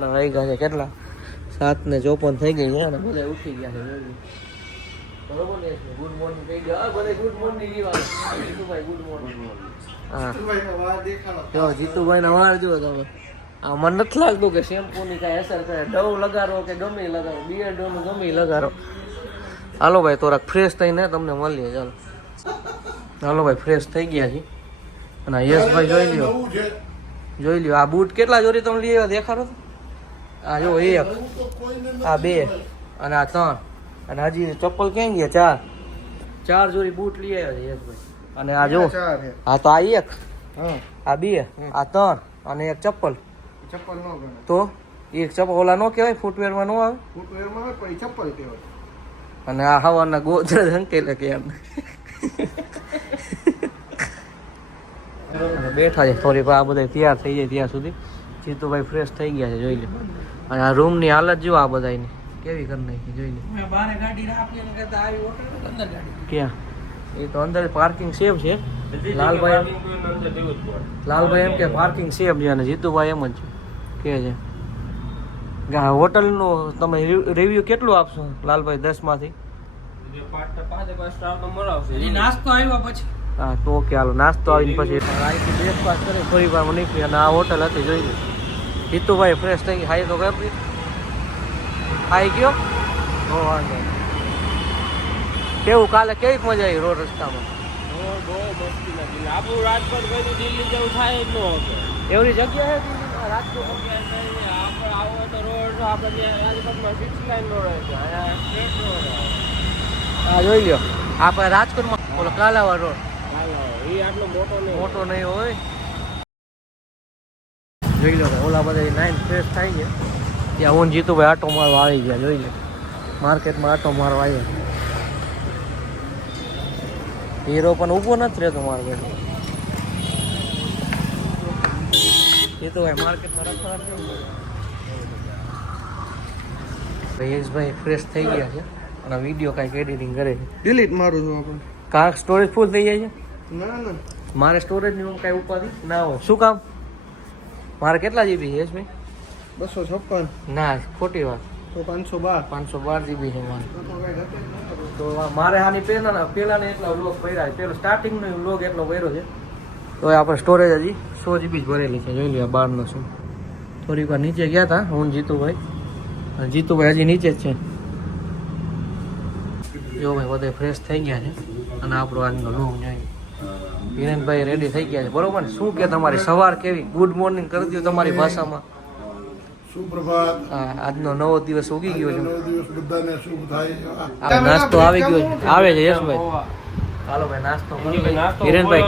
સવારના વાગ્યા છે કેટલા 7:54 થઈ ગઈ છે અને બધા ઉઠી ગયા છે બરોબર ને ગુડ મોર્નિંગ કહી દો બધા good morning Jitubhai good morning હા જો જીતુભાઈ ના વાર જો તમે આ મને નથી લાગતું કે શેમ્પૂની કાંઈ અસર કરે ડવ લગાડો કે ગમે લગાડો બિયર્ડોનું ગમે લગાડો હાલો ભાઈ થોડાક ફ્રેશ થઈને તમને મળીએ ચાલો હાલો ભાઈ ફ્રેશ થઈ ગયા છે અને યશભાઈ જોઈ લ્યો આ બૂટ કેટલા જોડી તમે લઈ આવ્યા દેખાડો તો આ જો 1 આ 2 અને આ 3 અને હજી ચપ્પલ ક્યાં ગયા 4 જોડી બૂટ લઈ આવ્યા છે યશભાઈ અને આ જો હા તો આ 1 આ 2 આ 3 અને એક ચપ્પલ નો ગણે તો એક ચપ્પલ ઓલા નો કહેવાય ફૂટવેરમાં નો આવે ફૂટવેરમાં આવે પણ ચપ્પલ કહેવાય અને આ હવાના ગોદરેજ હંકેલે કે એમ બેઠા છે થોડી આ બધા તૈયાર થઈ જાય ત્યાં સુધી જીતુભાઈ ફ્રેશ થઈ ગયા છે જોઈ લે અને આ રૂમની હાલત જો આ બધાની કેવી કરી નાખી જોઈ લે ક્યાં એ તો અંદર પાર્કિંગ સેફ છે લાલભાઈ એમ કે પાર્કિંગ સેફ છે અને જીતુભાઈ એમ જ કે છે હોટલનું તમે રિવ્યુ કેટલું આપશો લાલભાઈ 10 માંથી નાસ્તો આવ્યો પછી હા તો કે હાલો નાસ્તો આવીને પછી અહીંથી બ્રેકફાસ્ટ કરી થોડી વારમાં નીકળી અને આ હોટલ હતી જોઈ લે જીતુભાઈ ફ્રેશ થઈ ગઈ હાઈ તો ગઈ ખાઈ ગયો વાંધો કેવું કાલે કેવી મજા આવી રોડ રસ્તામાં બહુ મસ્તી લાગી આપણું રાજકોટ ગઈ તો દિલ્હી જવું થાય જ ન હતું એવડી જગ્યા છે રાજકોટ આપણે આવો તો રોડ આપણે રાજકોટમાં 6 લાઈન રોડ છે હા જોઈ લ્યો આપણે રાજકોટમાં ઓલો કાલાવા રોડ એ આટલો મોટો નહીં હોય જોઈ લો ઓલા બધા નાઈન ફ્રેશ થાય છે ત્યાં હું જીતુભાઈ આટો મારવા આવી ગયા જોઈ લે માર્કેટમાં આટો મારવા આવ્યા હીરો પણ ઊભો નથી રહેતો મારો ભાઈ જીતુભાઈ માર્કેટમાં રખવા યશભાઈ ફ્રેશ થઈ ગયા છે અને વિડીયો કાંઈક એડિટિંગ કરે છે ડિલીટ મારું છું આપણે કાંક સ્ટોરેજ ફૂલ થઈ જાય છે ના મારે સ્ટોરેજની કાંઈ ઉપાધિ ના હોય શું કામ મારે કેટલા જીબી છે યશભાઈ 256 ના ખોટી વાત તો 512 512 જીબી છે મારે તો મારે આની પહેલાને એટલા વ્લોગ ભર્યા છે પેલો સ્ટાર્ટિંગનો વ્લોગ એટલો ભર્યો છે તો આપણે સ્ટોરેજ હજી 100 જીબી જ ભરેલી છે જોઈ લે બહારનો શું થોડીક વાર નીચે ગયા હતા હું જીતુભાઈ અને જીતુભાઈ હજી નીચે જ છે જો ભાઈ બધે ફ્રેશ થઈ ગયા છે અને આપણો આજનો વ્લોગ જાય હિરેનભાઈ રેડી થઈ ગયા છે બરોબર ને શું કે તમારી સવાર કેવી ગુડ મોર્નિંગ કરી દો તમારી ભાષામાં સુપ્રભાત હા આજનો નવો દિવસ ઉગી ગયો છે નવો દિવસ બધાને શુભ થાય નાસ્તો આવી ગયો છે આવે છે યશભાઈ હાલો ભાઈ નાસ્તો હિરેનભાઈ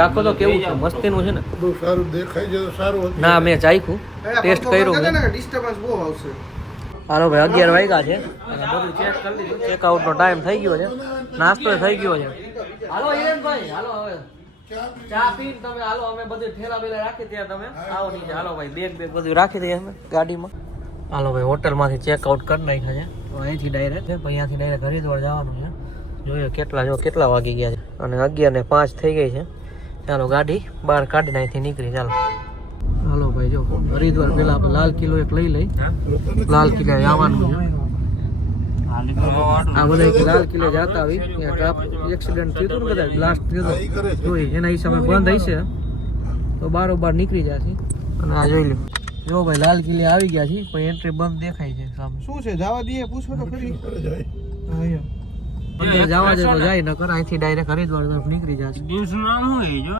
ચાખો તો કેવું છે મસ્તીનું છે ને બહુ સારું દેખાય છે સારું હતું ના મેં ચાખ્યું ટેસ્ટ કર્યો મેં ડિસ્ટર્બન્સ બહુ આવશે હાલો ભાઈ 11 વાગ્યા છે અને બધું ચેક કરી લીધું ચેકઆઉટનો ટાઈમ થઈ ગયો છે નાસ્તો થઈ ગયો છે હાલો હિરેનભાઈ હાલો હવે ચા પીને તમે હાલો અમે બધું ઠેલા બેલા રાખી ત્યાં તમે આવો નીચે હાલો ભાઈ બેગ બધું રાખી દઈએ અમે ગાડીમાં હાલો ભાઈ હોટલમાંથી ચેકઆઉટ કરી નાખ્યા છે તો અહીંથી ડાયરેક્ટ છે પછી અહીંયાથી ડાયરેક્ટ હરિદ્વાર જવાનું છે જોઈએ કેટલા વાગી ગયા છે અને 11:05 થઈ ગઈ છે ચાલો ગાડી બહાર કાઢીને અહીંથી નીકળી ચાલો હાલો ભાઈ જો હરિદ્વાર પેલા આપણે લાલ કિલ્લો એક લઈ લઈ લાલ કિલ્લા જવાનું છે આ બધા લાલ કિલ્લો જતા આવી ત્યાં ટ્રાફિક એક્સિડન્ટ થયું હતું ને કદાચ બ્લાસ્ટ થયો હતો જોઈ એના હિસાબે બંધ હશે તો બારોબાર નીકળી જશે અને આ જોઈ લો જો ભાઈ લાલ કિલ્લે આવી ગયા છે પણ એન્ટ્રી બંધ દેખાય છે સામે શું છે જવા દઈએ પૂછો તો ખરી અંદર જવા દે તો જાય નકર અહીંથી ડાયરેક્ટ હરિદ્વાર તરફ નીકળી જશે દિવસનું નામ શું છે જો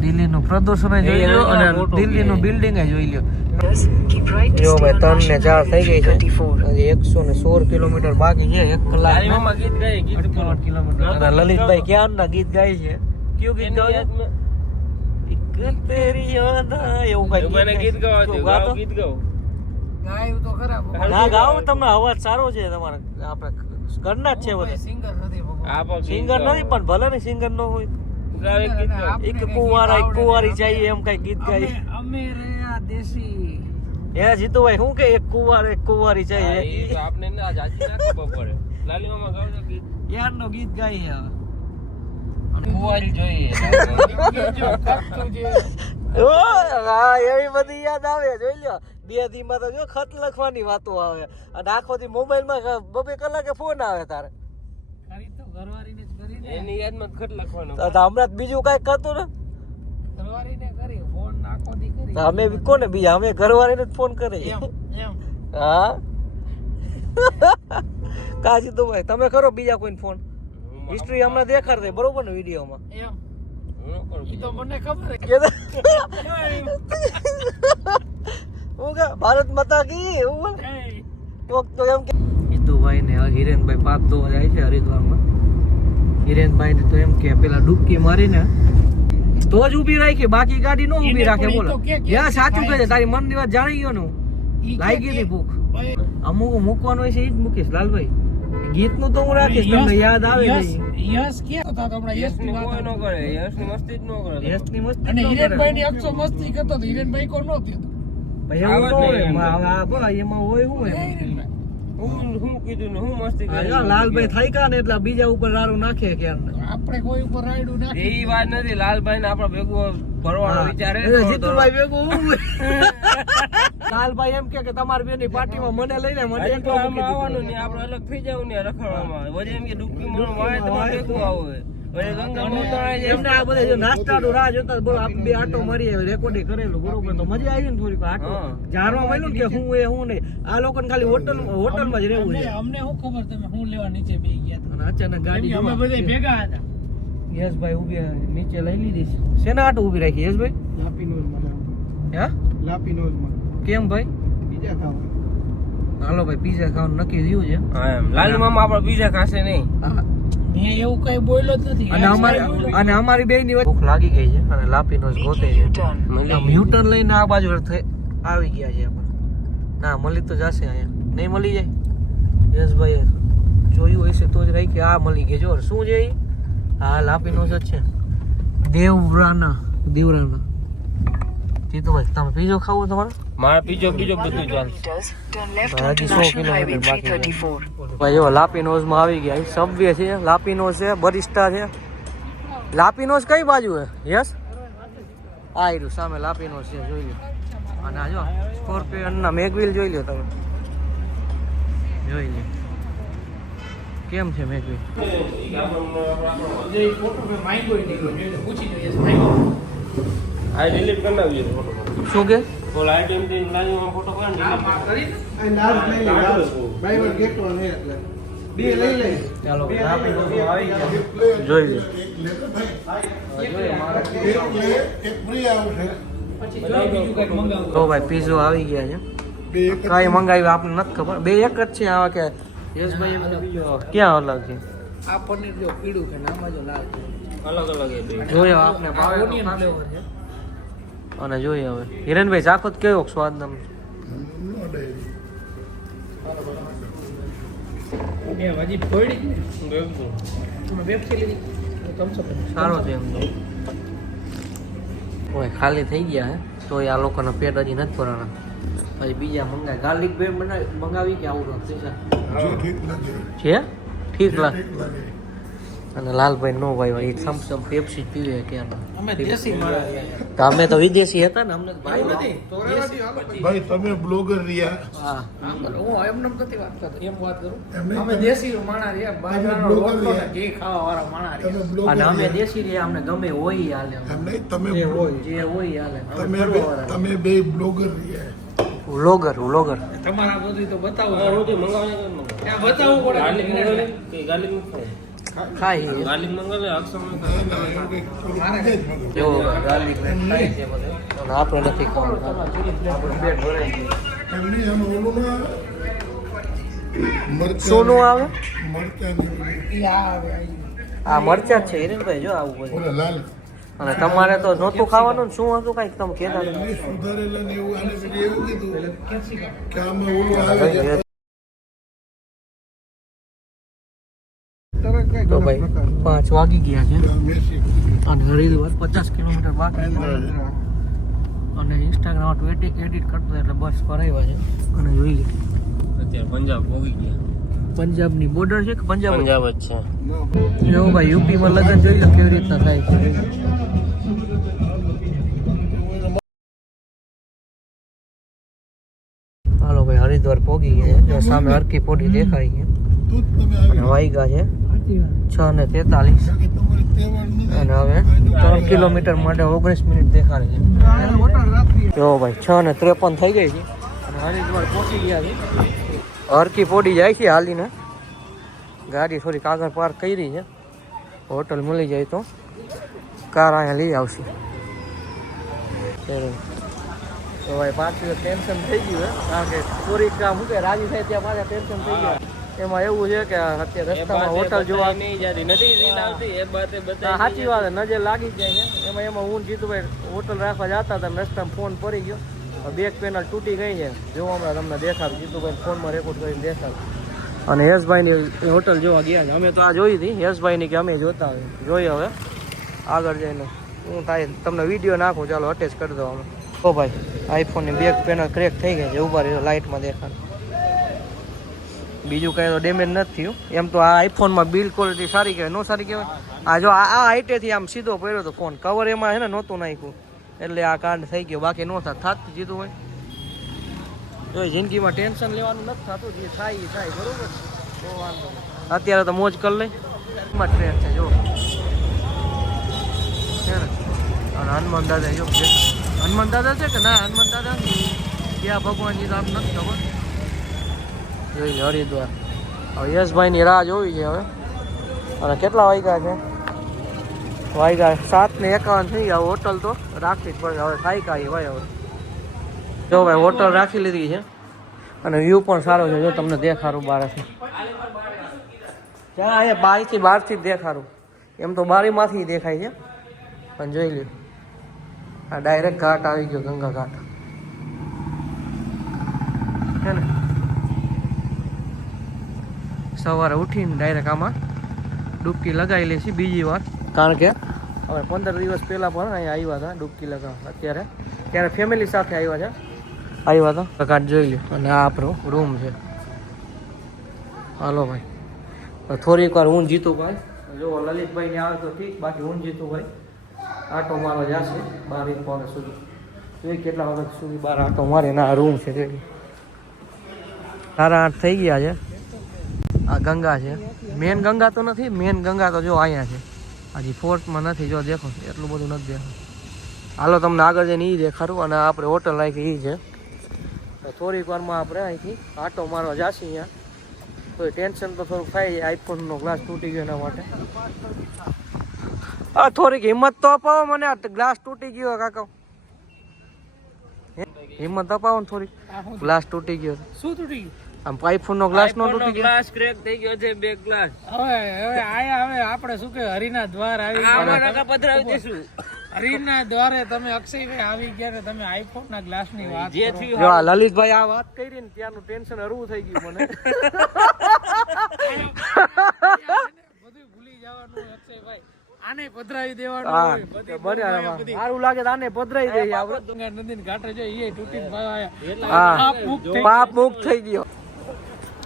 દિલ્હીનું પ્રદૂષણ જોઈ લો અને દિલ્હીનું બિલ્ડિંગ જોઈ લો જો ભાઈ 3 ને 4 થઈ ગઈ છે હજી 116 કિલોમીટર બાકી છે 1 કલાકમાં ગીત ગાય 8 કિલોમીટર અને લલિતભાઈ ક્યારના ગીત ગાય છે કયું ગીત ગાય એક તેરી યાદ એવું કઈ ગીત ગાવ ગીત ગાવ ગાયું તો ખરાબ ના ગાઓ તમે અવાજ સારો છે તમારે આપણે કરના જ છે બધા સિંગર નથી સિંગર નથી પણ ભલે ને સિંગર ન હોય એક કુંવારી चाहिए એમ કઈ ગીત ગાય અમે રે આ દેશી એ જીતુભાઈ શું કે એક કુંવારી चाहिए એ તો આપને ના જાજી ના ખબર પડે લાલી મામા ગાવ તો ગીત યાર નો ગીત ગાય મોબાઈલ જોઈએ હા એવી બધી યાદ આવે જોઈ લ્યો 2 દીમાં તો જો ખત લખવાની વાતો આવે અને આખો દી મોબાઈલમાં 2 કલાકે ફોન આવે તારે કરી તો ઘરવાળીને જ કરીને એની યાદમાં ખત લખવાનો તો હમણાં બીજું કઈ કરતું ને ઘરવાળીને કરી ફોન આખો દી કરી તો અમે કોને બીજા અમે ઘરવાળીને જ ફોન કરીએ એમ હા કાજી તો ભાઈ તમે કરો બીજા કોઈને ફોન હિસ્ટ્રી હમણાં દેખાડશે બરોબર ને વિડીયોમાં એમ ઈ તો મને ખબર છે હું કે ભારત માતા કી એવું તો એમ કે હિતુભાઈ ને હિરેનભાઈ પાપ ધોવા જાય છે હરિદ્વારમાં હિરેનભાઈ ને તો એમ કે પેલા ડૂબકી મારીને તો જ ઊભી રાખી બાકી ગાડી નો ઊભી રાખે બોલો યા સાચું કહે છે તારી મનની વાત જાણી ગયો ને લાગી હતી ભૂખ અમુક મૂકવાનું હોય છે એ જ મૂકીશ લાલભાઈ ગીત નું તો હું રાખીશ તમને યાદ આવે નહીં યસ કે તો હમણાં યસ ની વાત ન કરે યશની મસ્તી જ ન કરે યશની મસ્તી અને ન કરે. હિરેનભાઈ ની અક્ષો મસ્તી કરતો તો હિરેનભાઈ કોણ નહોતી ભાઈ એવું ન હોય આ બોલા એમાં હોય શું હોય હું કીધું ને હું મસ્તી હા, કરી યા લાલભાઈ થાયકા ને એટલે બીજા ઉપર રાડું નાખે કે આપણે કોઈ ઉપર રાયડું નાખી એ વાત નથી લાલભાઈ ને આપડે ભેગું ભરવાનો વિચારે જીતુભાઈ ભેગું હું લાલભાઈ એમ કે તમારી બેની પાર્ટીમાં મને લઈને મને એકલો મૂકી દીધો. આવવાનું ને આપડે અલગ થઈ જવું ને રખડવામાં વજે એમ કે ડૂબકી મારવા આવે તમારે ભેગું આવે વજે ગંગા મોતરાય છે એમને આ બધા જો નાસ્તાનું રાહ જોતા બોલો આપણે બે આટો મારી આવે રેકોર્ડિંગ કરેલું બરોબર તો મજા આવી ને થોડીક આટો હા. જાણવા મળ્યું ને કે હું એ હું નહીં આ લોકોને ખાલી હોટલમાં જ રહેવું છે અમને શું ખબર તમે હું લેવા નીચે બેસી ગયા અને અચાનક ગાડી હતા અમે બધા ભેગા હતા યશભાઈ ઊભી નીચે લઈ લીધી છે શેના આટો ઊભી રાખી યશભાઈ હે કેમ ભાઈ બીજા ખાવા હાલો ભાઈ પીઝા ખાવાનું નક્કી થયું છે હા એમ લાલુ મામા આપડે બીજા ખાશે નહીં હા. મેં એવું કઈ બોલ્યો જ નથી અને અમારી બે ની ભૂખ લાગી ગઈ છે અને લાપીનો જ ગોતે છે ન્યૂટન લઈને આ બાજુ આવી ગયા છે આપણે ના મળી તો જશે અહીંયા નહીં મળી જાય યશભાઈ જોયું હશે તો જ રાખી આ મળી ગઈ જો શું છે એ હા લાપીનો જ છે દેવરાના જીતુભાઈ તમે પીઝો ખાવો તમારે મારે બીજો બધું ચાલશે હજી 100 કિલોમીટર બાકી છે. ભાઈ જો લાપીનોઝ માં આવી ગયા સબવે છે લાપીનોઝ છે બરિસ્ટા છે લાપીનોઝ કઈ બાજુ છે યસ આ રહ્યું સામે લાપીનોઝ છે જોઈ લો અને આ જો સ્કોર્પિયન ના મેગવિલ જોઈ લો તમે જોઈ લો કેમ છે મેગવિલ આ ડિલીટ કરી નાખજો શું કે બોલ આ ટાઈમ થી લાઈવમાં ફોટો કરે ને ચાલો લાપીનોઝ માં આવી ગયા જોઈ લો તો ભાઈ પીઝો આવી ગયા છે કઈ મંગાવ્યું આપને નથી ખબર બે એક જ છે આવા કે યશભાઈ એમને બીજો ક્યાં અલગ છે આ પનીર જો પીળું છે ને આમાં જો લાલ છે અલગ અલગ એ બે જોયો આપને ભાવે તો ઓનિયન ખાશે. ફ્લેવર છે અને જોઈએ હવે હિરેનભાઈ ચાખો તો કેવો સ્વાદ નમ એ હજી ફોડી જ ને તમે વેબસી લીધી તમસો સારો છે એમ તો ઓય ખાલી થઈ ગયા હે તો આ લોકોના પેટ હજી નથી ભરાણા પછી બીજા મંગાવી ગાર્લિક બ્રેડ મંગાવી કે આવું નથી છે ઠીક લાગે અને લાલભાઈ નો ભાઈ એ થમ્સઅપ પેપ્સી પીવે કે અમે દેશી મારા તો અમે તો વિદેશી હતા ને અમને તો ભાઈ ભાઈ તમે બ્લોગર રહ્યા હા હું એમને નથી વાત કરતો એમ વાત કરું એમ નહીં. અમે દેશી માણા રહ્યા બાજરાનો બ્લોગર રોટલો ને રહ્યા. ઘી ખાવા વાળા માણા તમે રહ્યા બ્લોગર અને અમે રહ્યા. દેશી રહ્યા અમને ગમે હોય ઈ હાલે એમ નહીં તમે જે હોય ઈ હાલે તમે બે બ્લોગર રહ્યા વ્લોગર તમારા બધું તો બતાવું હું તો મંગાવવા ત્યાં બતાવવું પડે ગાર્લિક મંગાવે કે ગાર્લિક ખાઈ ગાર્લિક મંગાવે અક્ષમ જો ગાર્લિક ખાય છે બધે અને આપણે નથી ખાવાનું આપણું પેટ ભરાઈ ગયું એમની આમ ઓલું ના આવે? મરચાં. સોનું આવે મરચાં આ મરચા જ છે હિરેનભાઈ જો આવું બધું ઓલા લાલ અને તમારે તો નહોતું ખાવાનું ને શું હતું કઈક તમે કહેતા હતા. એમની સુધારેલા ને એવું આને પેલી એવું કીધું કે આમાં ઓલું આવે છે તો ભાઈ 5 વાગી ગયા છે મેસી અને હરિદ્વાર 50 કિલોમીટર બાકી છે. અને ઇન્સ્ટાગ્રામ એડિટ કરતો એટલે બસ પર આવ્યા છે અને જોઈ લે અત્યારે પંજાબ પોગી ગયા પંજાબની બોર્ડર છે કે પંજાબ પંજાબ જ છે. જો ભાઈ યુપી માં લગ્ન જોઈ લો કેવી રીતના થાય છે. હાલો ભાઈ હરિદ્વાર પોગી ગયા છે. જો સામે હરકી પોડી દેખાય છે અને વાઈગા છે 6:43 અને હવે 3 કિલોમીટર માટે 19 મિનિટ દેખાડે છે. જો ભાઈ 6:53 થઈ ગઈ છે અને હરિદ્વાર પહોંચી ગયા છે. હરકી પોડી જાય છે હાલીને. ગાડી થોડીક આગળ પાર્ક કરી છે. હોટલ મળી જાય તો કાર અહીંયા લઈ આવશે. તો ભાઈ પાછું ટેન્શન થઈ ગયું હે કારણ કે થોડીક કામ કે રાજી થાય ત્યાં પાછા ટેન્શન થઈ ગયા. એમાં એવું છે કે અત્યારે રસ્તામાં હોટલ જોવા નહીં જતી નથી રીલ આવતી એ બાતે બધા સાચી વાત નજર લાગી જાય છે. એમાં હું જીતુભાઈ હોટલ રાખવા જતા હતા રસ્તામાં ફોન પડી ગયો. બેક પેનલ તૂટી ગઈ છે. જો હમણાં તમને દેખાડું. જીતુભાઈ ફોનમાં રેકોર્ડ કરીને દેખાડું. અને યશભાઈની હોટલ જોવા ગયા છે. અમે તો આ જોઈ હતી યશભાઈની કે અમે જોતા હોય જોઈએ હવે આગળ જઈને હું થાય તમને વિડીયો નાખું. ચાલો અટેચ કરી દો અમે. ઓ ભાઈ આઈફોનની બેક પેનલ ક્રેક થઈ ગઈ છે. ઉભા રહ્યો લાઇટમાં દેખાડ. બીજું કંઈ તો ડેમેજ નથી થયું. એમ તો આ આઈફોનમાં બિલ્ડ ક્વોલિટી સારી કહેવાય. નો સારી કહેવાય. આ જો આ હાઈટેથી આમ સીધો પડ્યો હતો ફોન. કવર એમાં છે ને નહોતું નાખ્યું એટલે આ કાંડ થઈ ગયો. બાકી નો થાત જીતું હોય. જો જિંદગીમાં ટેન્શન લેવાનું નથી થતું. જે થાય એ થાય બરોબર. બહુ વાંધો નહીં. અત્યારે તો મોજ કરી લઈ. એમાં ટ્રેન છે જો છે ને. અને હનુમાન દાદા જો હનુમાન દાદા છે કે ના હનુમાન દાદા ક્યાં ભગવાનજી તો આમ નથી ખબર. જોઈ હરિદ્વાર. હવે યશભાઈની રાહ જોવી છે હવે. અને કેટલા વાગ્યા છે? વાગ્યા 7:51 થઈ ગયા. હોટલ તો રાખવી જ પડે. હવે ખાઈ કાંઈ ભાઈ હવે જો ભાઈ હોટલ રાખી લીધી છે અને વ્યૂ પણ સારો છે. જો તમને દેખાડું બહારથી. ત્યાં અહીંયા બહારથી જ દેખાડું. એમ તો બારીમાંથી દેખાય છે પણ જોઈ લ્યો આ ડાયરેક્ટ ઘાટ આવી ગયો. ગંગા ઘાટ છે ને. સવારે ઉઠીને ડાયરેક્ટ આમાં ડૂબકી લગાવી લેશી બીજી વાર. કારણ કે હવે 15 દિવસ પહેલાં પણ અહીંયા આવ્યા હતા ડૂબકી લગાવવા. ત્યારે ફેમિલી સાથે આવ્યા હતા ઘાટ જોઈ લો. અને આ આપણો રૂમ છે. હાલો ભાઈ થોડીક વાર હું જીતુભાઈ જો લલિતભાઈ ને આવે તો ઠીક. બાકી હું જીતુભાઈ આટો મારવા જશે 12 વાગ્યા સુધી. જોઈ કેટલા વાગ્યા સુધી 12 આટો મારે. ના રૂમ છે રેડી. 8:30 થઈ ગયા છે. આ ગંગા છે. મેન ગંગા તો નથી. મેન ગંગા તો જો અહીંયા છે. હજી ફોર્ટમાં નથી. જો દેખો એટલું બધું નથી દેખાતું. હાલો તમને આગળ જઈને એ દેખાડું. અને આપણે હોટલ રાખી એ છે. થોડીક વારમાં આપણે અહીંથી આટો મારવા જશે. અહીંયા તો ટેન્શન તો થોડુંક થાય છે. આઈફોનનો ગ્લાસ તૂટી ગયો એના માટે. હા થોડીક હિંમત તો અપાવો મને. આ ગ્લાસ તૂટી ગયો કાકા. હિંમત અપાવો ને થોડીક. ગ્લાસ તૂટી ગયો. શું તૂટી ગયું? આમ આઈફોન નો ગ્લાસ નો તૂટી ગયો. ગ્લાસ ક્રેક થઈ ગયો છે. બે ગ્લાસ હવે આપણે શું કે હરિના દ્વાર આવી આમાં પધરાવી દઈશું. હરિના દ્વારે તમે અક્ષયભાઈ આવી ગયા ને તમે આઈફોન ના ગ્લાસ ની વાત જે કરો. થયું જો આ લલિતભાઈ આ વાત કરી ને ત્યાંનું ટેન્શન હરવું થઈ ગયું મને. બધું ભૂલી જવાનું અક્ષયભાઈ. આને પધરાવી દેવાનું હા હોય. બધી બરાબર સારું લાગે તો આને પધરાઈ દઈએ આપણે. ગંગા નદીને ઘાટે જો એ તૂટીને ભાવ્યા. હા પાપ મુક્ત થઈ ગયો.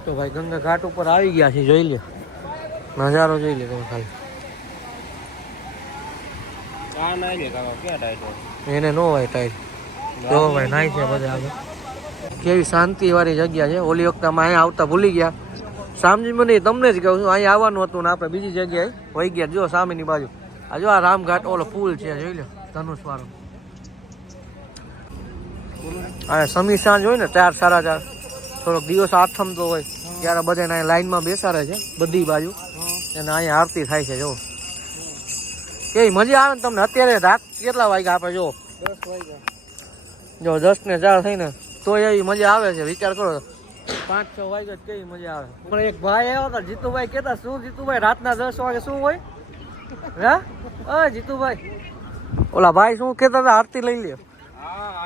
તો ભાઈ ગંગા ઘાટ ઉપર આવી ગયા છે. જોઈ લ્યો નજારો જોઈ લે તમે ખાલી. એને નો હોય ટાઈટ. જો ભાઈ નાય છે બધા આગળ. કેવી શાંતિ વાળી જગ્યા છે. ઓલી વખતે અમે અહીંયા આવતા ભૂલી ગયા. સામજી મને તમને જ કહું છું અહીંયા આવવાનું હતું ને આપણે બીજી જગ્યાએ વહી ગયા. જો સામેની બાજુ આ જો આ રામઘાટ ઓલો પુલ છે. જોઈ લો ધનુષ વાળો. આ સમી સાંજ હોય ને 4 સાડા 4 થોડોક દિવસ આથમ તો હોય ત્યારે બધાને અહીંયા લાઈનમાં બેસાડે છે બધી બાજુ. અને અહીંયા આરતી થાય છે. જો કેવી મજા આવે ને તમને. અત્યારે રાત કેટલા વાગ્યા આપણે જો 10:04 થઈને તો એવી મજા આવે છે. વિચાર કરો 5-6 વાગ્યા કેવી મજા આવે. પણ એક ભાઈ આવ્યા હતા જીતુભાઈ કહેતા શું જીતુભાઈ રાતના 10 વાગે શું હોય? હા જીતુભાઈ ઓલા ભાઈ શું કહેતા હતા આરતી લઈ લ્યો.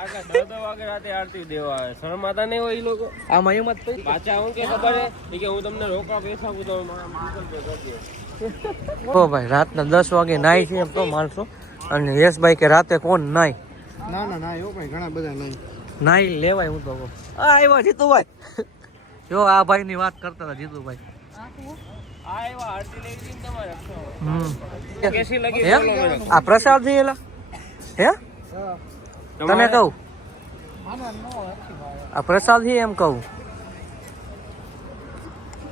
આરતી દેવા આવે શરમાતા નહીં હોય એ લોકો. આમાં એમ જ પાછા હું કે ખબર છે કે હું તમને રોકા પૈસા હું તો ગૂગલ પે કરી દઉં. ઓ ભાઈ રાતના 10 વાગે નાય છે એમ તો માણસો. અને યશભાઈ કે રાતે કોણ નાય? ના એવું ભાઈ ઘણા બધા નહીં. નાઈ લેવાય. હું તો આવ્યા જીતુભાઈ. જો આ ભાઈ ની વાત કરતા હતા જીતુભાઈ. આ એવા આરતી લઈ જઈને તમારે હમ કેસી લગી હે? આ પ્રસાદ છે એલા હે તને કહું આ પ્રસાદ છે એમ કહું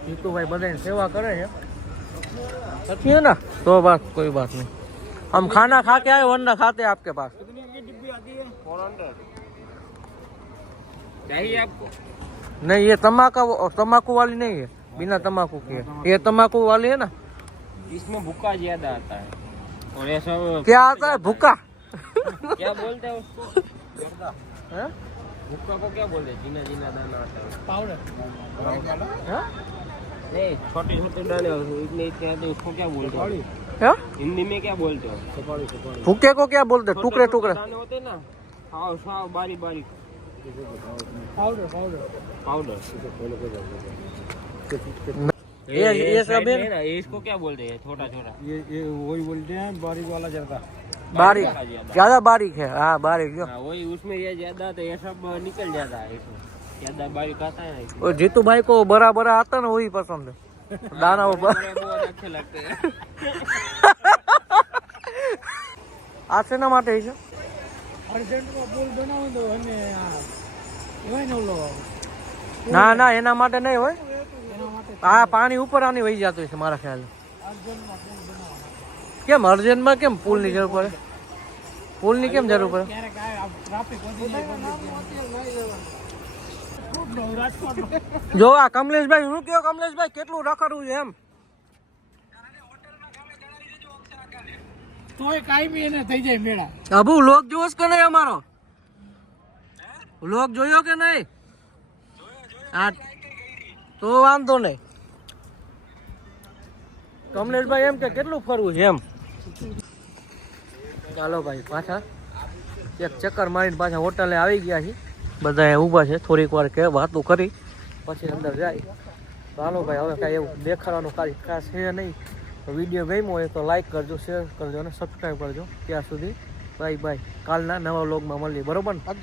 જીતુભાઈ બધાની સેવા કરે છે अच्छी है ना तो बात कोई बात नहीं हम खाना खा के आए वरना खाते आपके पास 400 चाहिए आपको नहीं ये तम्बाकू वाली नहीं है बिना तम्बाकू की है ये तम्बाकू वाली है ना इसमें भूका ज्यादा आता है और ये सब क्या आता है भूका क्या बोलते हैं उसको हैं? भुक्का को क्या बोलते हैं जीना जीना दाना आता है પાવડર हैं? नहीं छोटे छोटे दाने इतने इतने आते हैं उसको क्या बोलते हो क्या हिंदी में क्या बोलते हो भूखे को क्या बोलते हैं? टुकड़े टुकड़े दाने होते हैं ना साव साव बारीक बारीक પાવડર પાવડર पाउडर ये सब है ना ये इसको क्या बोलते हैं छोटा छोटा ये वही बोलते हैं बारीक वाला ज्यादा बारीक ज्यादा बारीक है हाँ बारीक जो हाँ वही उसमें ये ज्यादा तो ये सब निकल जाता है इसमें ज्यादा बारीक आता है ना इसमें और जीतू भाई को बड़ा बड़ा आता ना वही पसंद है दाना वो बड़े बहुत अच्छे लगते हैं આ શેના માટે છે અર્જન્ટમાં પુલ બનાવો તો અને હોય ને ઓલો ના ના એના માટે નહીં હોય એના માટે આ પાણી ઉપર આની વહી જતું છે મારા ખ્યાલે અર્જન્ટમાં પુલ બનાવવાનો કેમ અર્જન્ટમાં કેમ પુલની જરૂર પડે પુલની કેમ જરૂર પડે ક્યારેક આ ટ્રાફિક વધી જાય રાજકોટ જો આ કમલેશભાઈ શું કયો કમલેશભાઈ કેટલું રખડવું છે એમ તોય કાયમી એને થઈ જાય મેળા અબુ લોક જોશ કે નહીં અમારો લોક જોયો કે નહીં હા તો વાંધો નહીં કમલેશભાઈ એમ કે કેટલું ફરવું છે એમ ચાલો ભાઈ પાછા એક ચક્કર મારીને પાછા હોટલે આવી ગયા છે બધા ઊભા છે થોડીક વાર કે વાતો કરી પછી અંદર જાય ચાલો ભાઈ હવે કાંઈ એવું દેખાડવાનું કાંઈ ખાસ છે નહીં તો વિડીયો ગમ્યો હોય તો લાઈક કરજો શેર કરજો અને સબસ્ક્રાઈબ કરજો ત્યાં સુધી બાય બાય કાલના નવા વ્લોગમાં મળીએ બરોબર ને